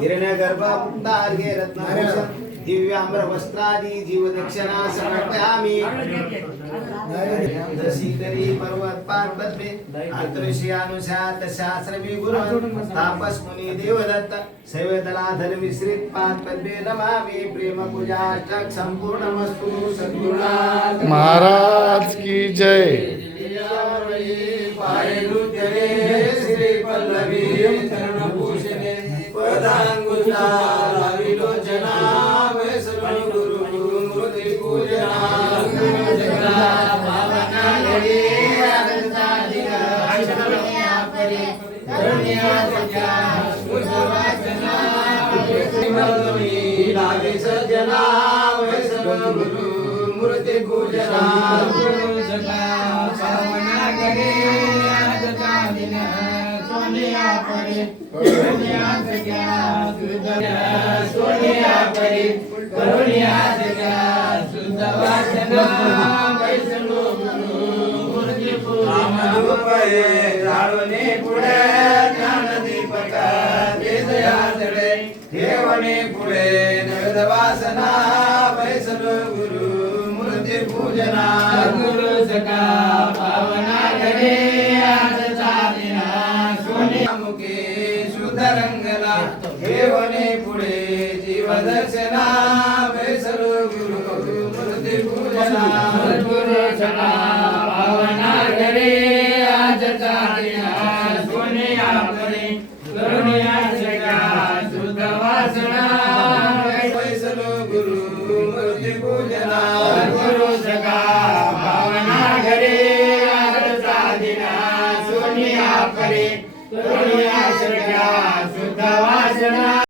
हिरण्यगर्भ मुक्तार्घे रत्नभूषण दिव्याम्र वस्त्रादि जीव दक्षिणा समर्पयामि। दशीकरी पर्वत पार्वते अदृश्य अनुसात गुरु तापस मुनि देवदत्त सैवदलाधर मिश्रित पाद पद्मे नमामि। प्रेम पूजाष्टक संपूर्णमस्तु सद्गुणात्। महाराज की जय। పైరుజనే శ్రీ పల్లవి చరణ భూషణే పదాంగుతాల విలోచన వేసను గురు మృతి పూజన సజ్జనా వైసన గురు మృతి పూజన पायरुद्रे श्री पल्लवी चरणभूषणे पदाङ्गुष्ठा विलोचना वैष्णव गुरु मूर्ति पूजना सज्जना वैष्णव गुरु मूर्ति पूजना रावणे पुढे ज्ञानदीपक तेजयाजळे ठेवणे पुढे नवदवासना वैसलो गुरु मूर्ती पूजना गुरु सका सोने आज चालिना सोने मुखे सुधरंगला घेवणे पुढे जीव दर्शना बेसरो गुरु मूर्ती पूजना. पुरुषना भावना घरे आज चालिना सोने आपले करुणयाचका शुद्ध वासना. बैसलो गुरु मूर्ती पूजना. पुरुष करे शुद्ध वासना.